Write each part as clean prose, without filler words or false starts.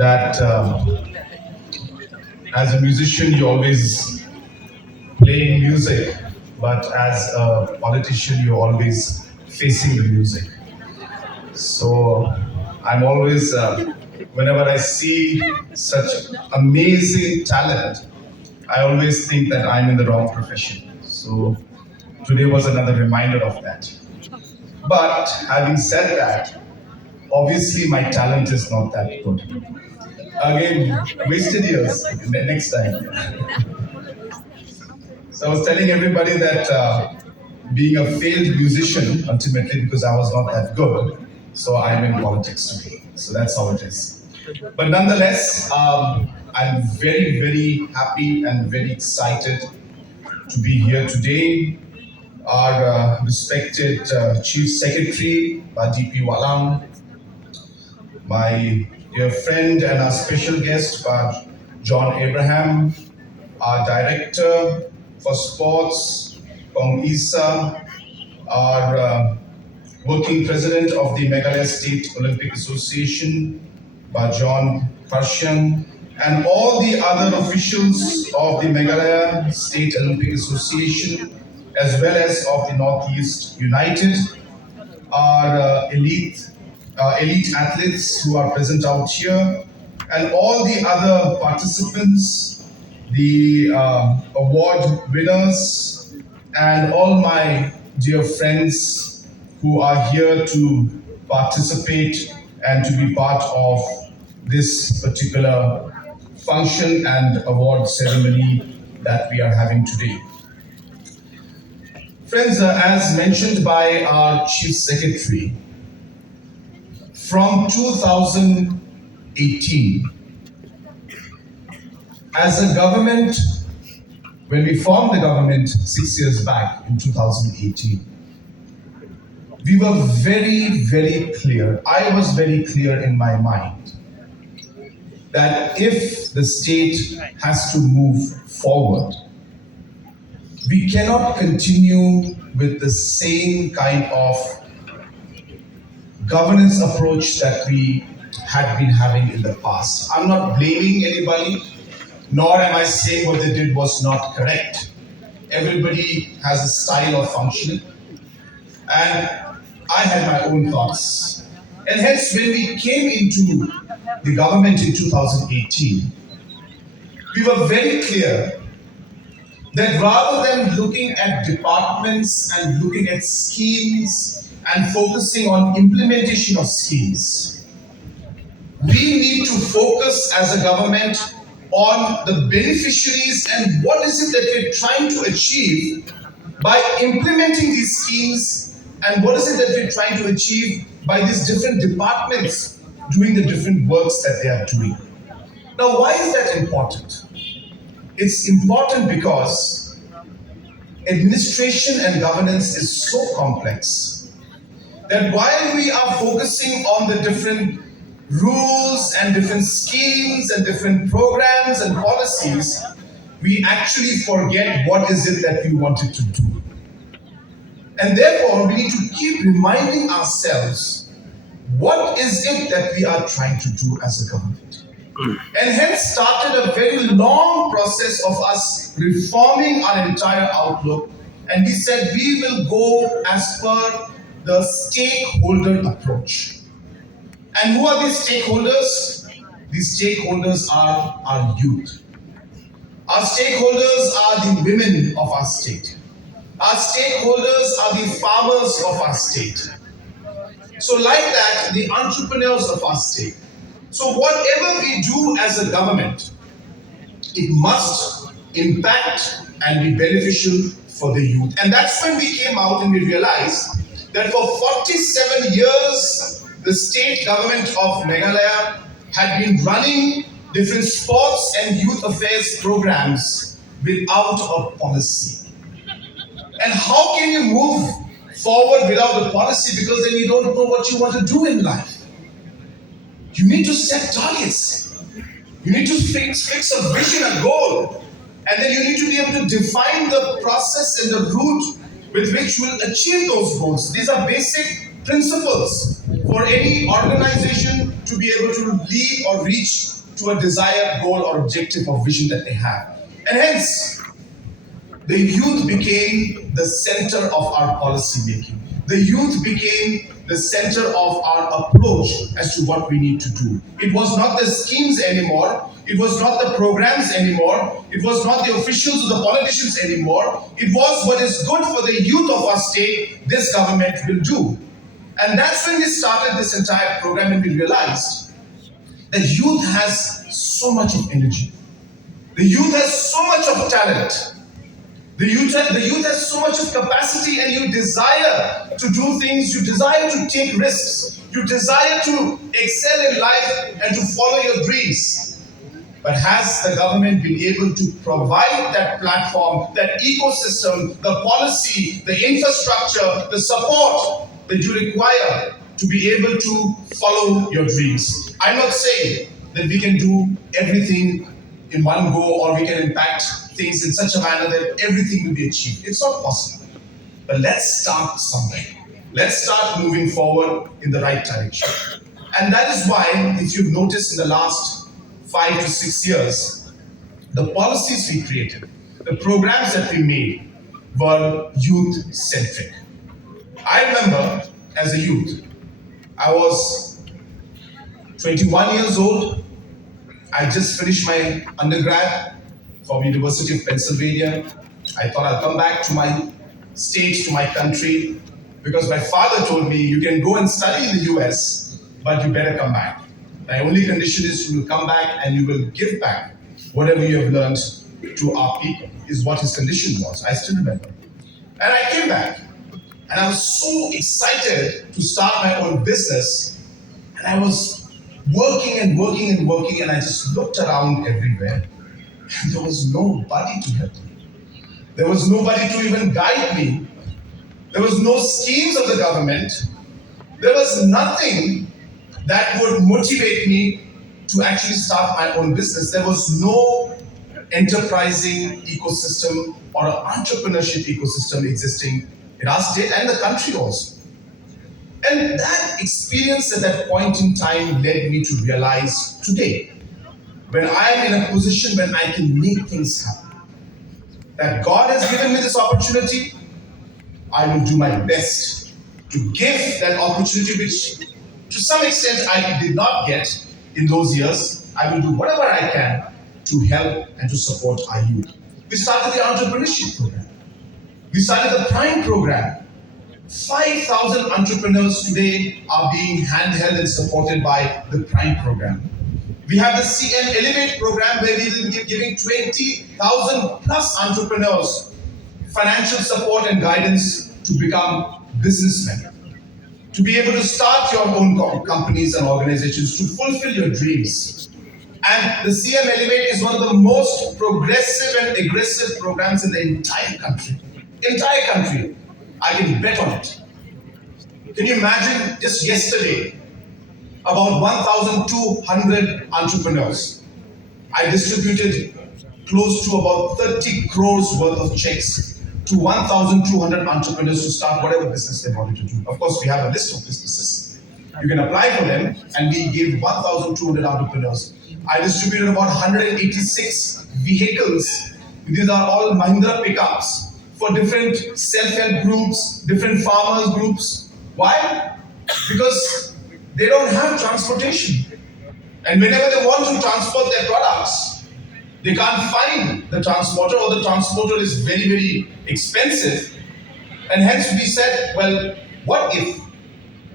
that as a musician you always playing music, but as a politician you're always facing the music. So I'm always, whenever I see such amazing talent, I always think that I'm in the wrong profession. So today was another reminder of that. But having said that, obviously my talent is not that good. Again, wasted years. Next time. So I was telling everybody that being a failed musician, ultimately because I was not that good, so I'm in politics today. So that's how it is. But nonetheless, I'm very, very happy and very excited to be here today. Our respected Chief Secretary, DP Walang, my dear friend and our special guest, John Abraham, our Director for Sports, Kong Isa, our Working President of the Meghalaya State Olympic Association, John Karshan, and all the other officials of the Meghalaya State Olympic Association, as well as of the Northeast United, our elite athletes who are present out here, and all the other participants, the award winners, and all my dear friends who are here to participate and to be part of this particular function and award ceremony that we are having today. Friends, as mentioned by our Chief Secretary, from 2018, as a government, when we formed the government 6 years back in 2018, we were very, very clear. I was very clear in my mind that if the state has to move forward, we cannot continue with the same kind of governance approach that we had been having in the past. I'm not blaming anybody, nor am I saying what they did was not correct. Everybody has a style of functioning, and I had my own thoughts. And hence, when we came into the government in 2018, we were very clear that rather than looking at departments and looking at schemes and focusing on implementation of schemes, we need to focus as a government on the beneficiaries and what is it that we're trying to achieve by implementing these schemes, and what is it that we're trying to achieve by these different departments doing the different works that they are doing. Now, why is that important? It's important because administration and governance is so complex that while we are focusing on the different rules and different schemes and different programs and policies, we actually forget what is it that we wanted to do. And therefore, we need to keep reminding ourselves, what is it that we are trying to do as a government? And hence started a very long process of us reforming our entire outlook. And we said we will go as per the stakeholder approach. And who are these stakeholders? These stakeholders are our youth. Our stakeholders are the women of our state. Our stakeholders are the farmers of our state. So like that, the entrepreneurs of our state. So whatever we do as a government, it must impact and be beneficial for the youth. And that's when we came out and we realized that for 47 years, the state government of Meghalaya had been running different sports and youth affairs programs without a policy. And how can you move forward without a policy? Because then you don't know what you want to do in life. You need to set targets. You need to fix a vision, a goal. And then you need to be able to define the process and the route with which you will achieve those goals. These are basic principles for any organization to be able to lead or reach to a desired goal or objective or vision that they have. And hence, the youth became the center of our policy making. The youth became the center of our approach as to what we need to do. It was not the schemes anymore. It was not the programs anymore. It was not the officials or the politicians anymore. It was what is good for the youth of our state, this government will do. And that's when we started this entire program and we realized that youth has so much of energy. The youth has so much of talent. The youth has so much of capacity, and you desire to do things, you desire to take risks, you desire to excel in life and to follow your dreams. But has the government been able to provide that platform, that ecosystem, the policy, the infrastructure, the support that you require to be able to follow your dreams? I'm not saying that we can do everything in one go or we can impact things in such a manner that everything will be achieved. It's not possible. But let's start somewhere. Let's start moving forward in the right direction. And that is why, if you've noticed in the last 5 to 6 years, the policies we created, the programs that we made were youth-centric. I remember as a youth, I was 21 years old. I just finished my undergrad from University of Pennsylvania. I thought I'll come back to my state, to my country, because my father told me, you can go and study in the US, but you better come back. My only condition is you will come back and you will give back whatever you have learned to our people, is what his condition was. I still remember. And I came back, and I was so excited to start my own business, and I was working and working and working, and I just looked around everywhere, and there was nobody to help me. There was nobody to even guide me. There was no schemes of the government. There was nothing that would motivate me to actually start my own business. There was no enterprising ecosystem or an entrepreneurship ecosystem existing in our state and the country also. And that experience at that point in time led me to realize today, when I am in a position when I can make things happen, that God has given me this opportunity, I will do my best to give that opportunity, which to some extent I did not get in those years. I will do whatever I can to help and to support our youth. We started the entrepreneurship program. We started the Prime program. 5,000 entrepreneurs today are being handheld and supported by the Prime program. We have the Sien Elevate program where we will be giving 20,000 plus entrepreneurs financial support and guidance to become businessmen, to be able to start your own companies and organizations, to fulfill your dreams. And the CM Elevate is one of the most progressive and aggressive programs in the entire country. Entire country. I can bet on it. Can you imagine just yesterday, about 1,200 entrepreneurs. I distributed close to about 30 crores worth of checks to 1,200 entrepreneurs to start whatever business they wanted to do. Of course, we have a list of businesses. You can apply for them, and we give 1,200 entrepreneurs. I distributed about 186 vehicles. These are all Mahindra pickups for different self-help groups, different farmers groups. Why? Because they don't have transportation. And whenever they want to transport their products, they can't find the transporter, or the transporter is very, very expensive. And hence we said, well, what if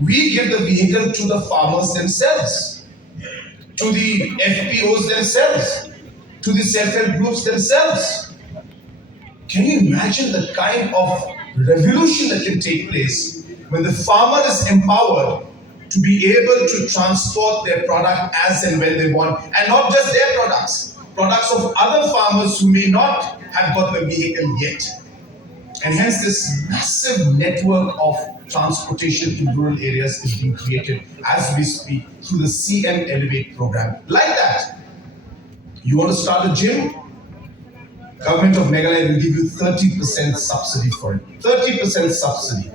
we give the vehicle to the farmers themselves, to the FPOs themselves, to the self-help groups themselves? Can you imagine the kind of revolution that can take place when the farmer is empowered to be able to transport their product as and when they want, and not just their products, products of other farmers who may not have got the vehicle yet. And hence this massive network of transportation in rural areas is being created as we speak through the CM Elevate program. Like that, you want to start a gym? Government of Meghalaya will give you 30% subsidy for it. 30% subsidy.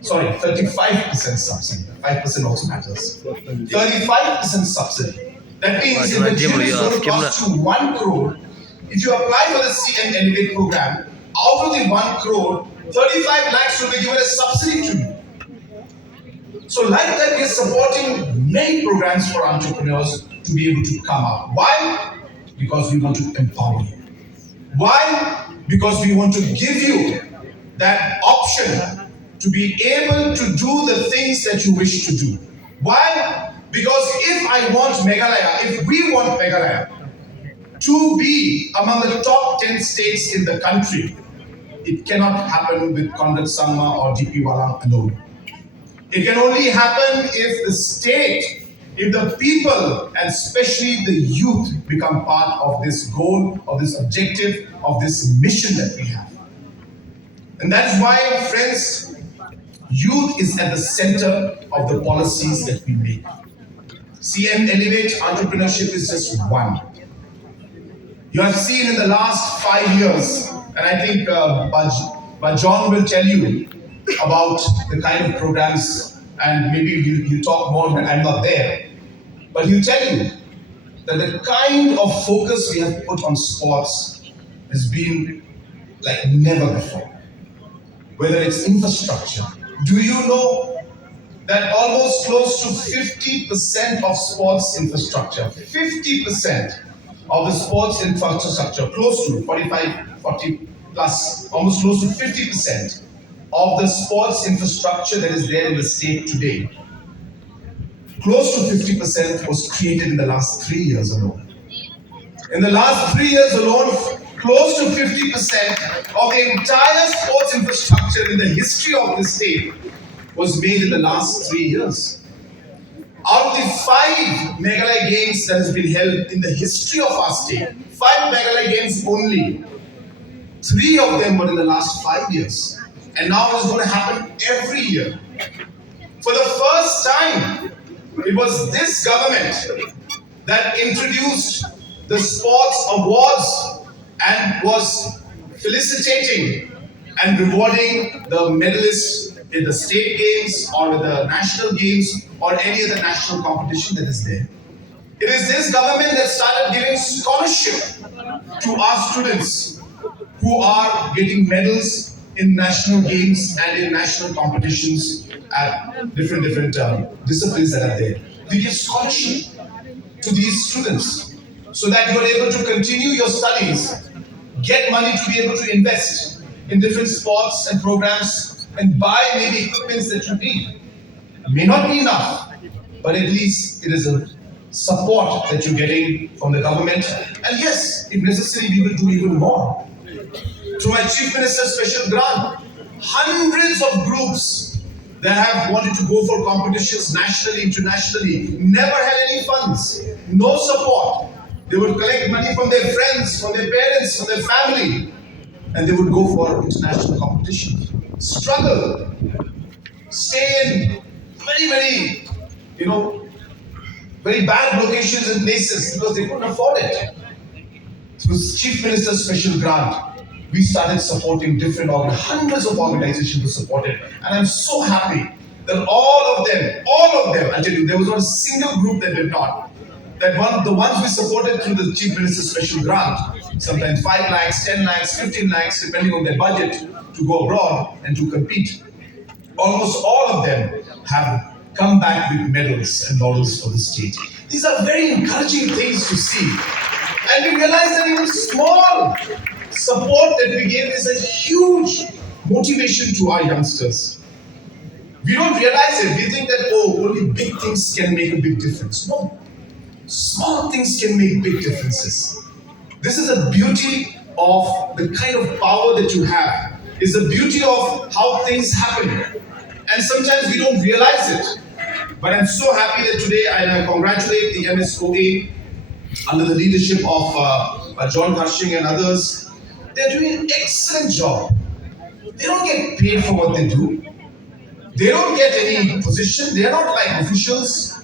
Sorry, 35% subsidy. 5% also matters. 35% subsidy. That means if the gym is going to cost you 1 crore, if you apply for the Sien Elevate program, out of the 1 crore, 35 lakhs will be given as subsidy to you. So like that, we are supporting many programs for entrepreneurs to be able to come up. Why? Because we want to empower you. Why? Because we want to give you that option to be able to do the things that you wish to do. Why? Because if I want Meghalaya, if we want Meghalaya to be among the top 10 states in the country, it cannot happen with Conrad Sangma or DP Walang alone. It can only happen if the state, if the people, and especially the youth, become part of this goal, of this objective, of this mission that we have. And that is why, friends, youth is at the center of the policies that we make. CM Elevate Entrepreneurship is just one. You have seen in the last 5 years, and I think John will tell you about the kind of programs, and maybe he'll talk more when I'm not there. But he'll tell you that the kind of focus we have put on sports has been like never before. Whether it's infrastructure. Do you know that almost close to 50% of sports infrastructure, 50% of the sports infrastructure, close to 45, 40 plus, almost close to 50% of the sports infrastructure that is there in the state today, close to 50% was created in the last 3 years alone. In the last 3 years alone, close to 50% of the entire sports infrastructure in the history of the state was made in the last 3 years. Out of the 5 Meghalaya Games that has been held in the history of our state, 5 Meghalaya Games only, 3 of them were in the last 5 years. And now it's going to happen every year. For the first time, it was this government that introduced the sports awards and was felicitating and rewarding the medalists in the state games or the national games or any other national competition that is there. It is this government that started giving scholarship to our students who are getting medals in national games and in national competitions at different disciplines that are there. We give scholarship to these students so that you're able to continue your studies, get money to be able to invest in different sports and programs and buy maybe equipments that you need. It may not be enough, but at least it is a support that you're getting from the government. And yes, if necessary, we will do even more. To my Chief Minister's special grant, hundreds of groups that have wanted to go for competitions nationally, internationally, never had any funds, no support. They would collect money from their friends, from their parents, from their family, and they would go for international competitions. Struggle, stay in very, very bad locations and places because they couldn't afford it. Through Chief Minister's special grant, we started supporting hundreds of organizations to support it. And I'm so happy that all of them, I tell you, there was not a single group that did not. The ones we supported through the Chief Minister's special grant, sometimes 5 lakhs, 10 lakhs, 15 lakhs, depending on their budget to go abroad and to compete. Almost all of them have come back with medals and laurels for the state. These are very encouraging things to see. And we realize that even small support that we give is a huge motivation to our youngsters. We don't realize it. We think that, only big things can make a big difference. No. Small things can make big differences. This is the beauty of the kind of power that you have. It's the beauty of how things happen. And sometimes we don't realize it. But I'm so happy that today I congratulate the MSOA under the leadership of John Harshing and others. They're doing an excellent job. They don't get paid for what they do. They don't get any position. They're not like officials.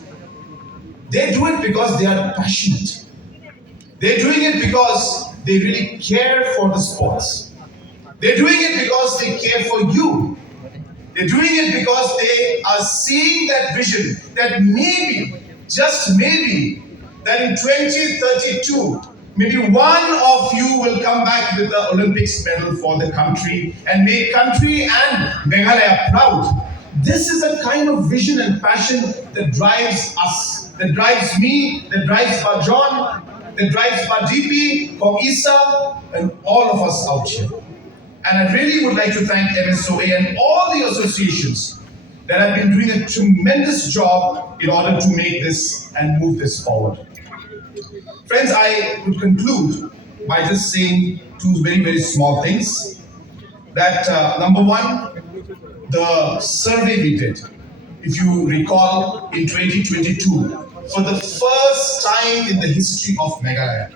They do it because they are passionate. They're doing it because they really care for the sports. They're doing it because they care for you. They're doing it because they are seeing that vision that maybe, just maybe, that in 2032, maybe one of you will come back with the Olympics medal for the country and make country and Meghalaya proud. This is the kind of vision and passion that drives us, that drives me, that drives Bajon, that drives Badipi, Isa, and all of us out here. And I really would like to thank MSOA and all the associations that have been doing a tremendous job in order to make this and move this forward. Friends, I would conclude by just saying two very, very small things. That number one, the survey we did, if you recall, in 2022, for the first time in the history of Meghalaya,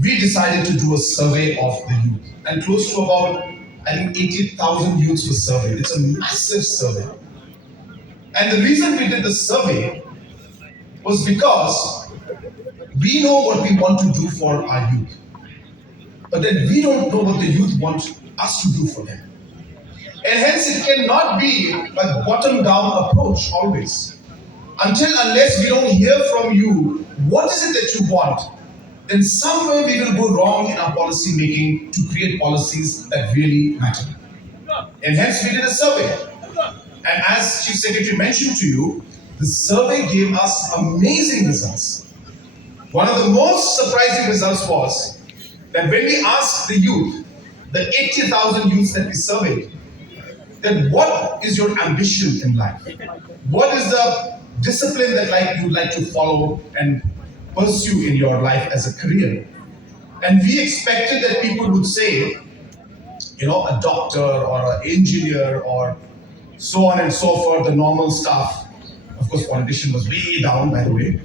we decided to do a survey of the youth. And close to about, I think, 80,000 youths were surveyed. It's a massive survey. And the reason we did the survey was because we know what we want to do for our youth. But then we don't know what the youth want us to do for them. And hence it cannot be a bottom-down approach always. Unless we don't hear from you, what is it that you want? Then somewhere we will go wrong in our policy making to create policies that really matter. And hence we did a survey. And as Chief Secretary mentioned to you, the survey gave us amazing results. One of the most surprising results was that when we asked the youth, the 80,000 youths that we surveyed, then what is your ambition in life? What is the discipline that you'd like to follow and pursue in your life as a career? And we expected that people would say, a doctor or an engineer or so on and so forth, the normal stuff. Of course, politician was way down, by the way.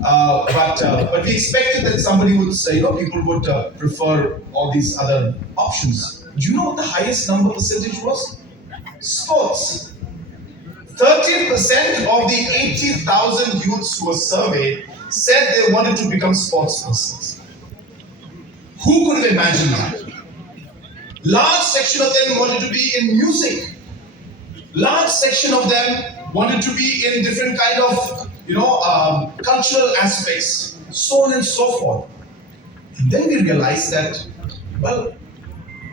But we expected that somebody would say, people would prefer all these other options. Do you know what the highest percentage was? Sports. 30% of the 80,000 youths who were surveyed said they wanted to become sports persons. Who could have imagined that? Large section of them wanted to be in music. Large section of them wanted to be in different kind of, cultural aspects, so on and so forth. And then we realized that,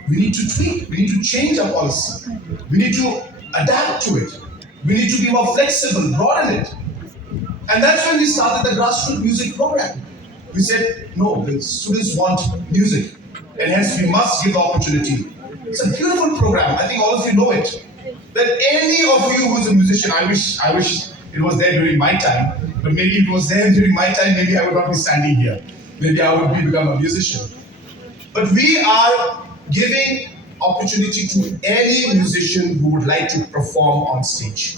we need to tweak, we need to change our policy. We need to adapt to it. We need to be more flexible, broaden it. And that's when we started the grassroots music program. We said, no, the students want music, and hence we must give the opportunity. It's a beautiful program. I think all of you know it. That any of you who's a musician, I wish it was there during my time, but maybe if it was there during my time, maybe I would not be standing here. Maybe I would become a musician. But we are giving opportunity to any musician who would like to perform on stage.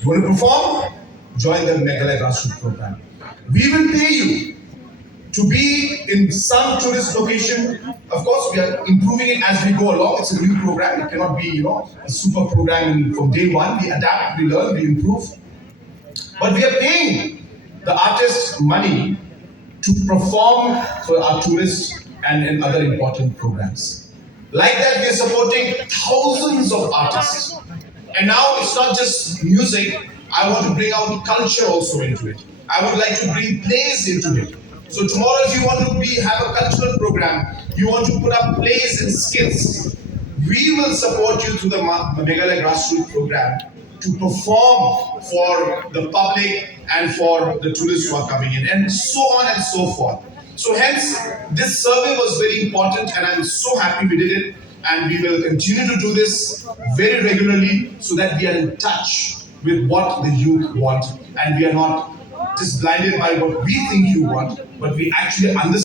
You want to perform? Join the Meghalaya Grassroots program. We will pay you to be in some tourist location. Of course, we are improving it as we go along. It's a new program. It cannot be, a super program from day one. We adapt, we learn, we improve. But we are paying the artists money to perform for our tourists and in other important programs. Like that, we are supporting thousands of artists. And now it's not just music. I want to bring out culture also into it. I would like to bring plays into it. So tomorrow, if you want to have a cultural program, you want to put up plays and skits, we will support you through the Meghalaya Grassroots program to perform for the public and for the tourists who are coming in, and so on and so forth. So hence, this survey was very important, and I'm so happy we did it. And we will continue to do this very regularly so that we are in touch with what the youth want, and we are not just blinded by what we think you want, but we actually understand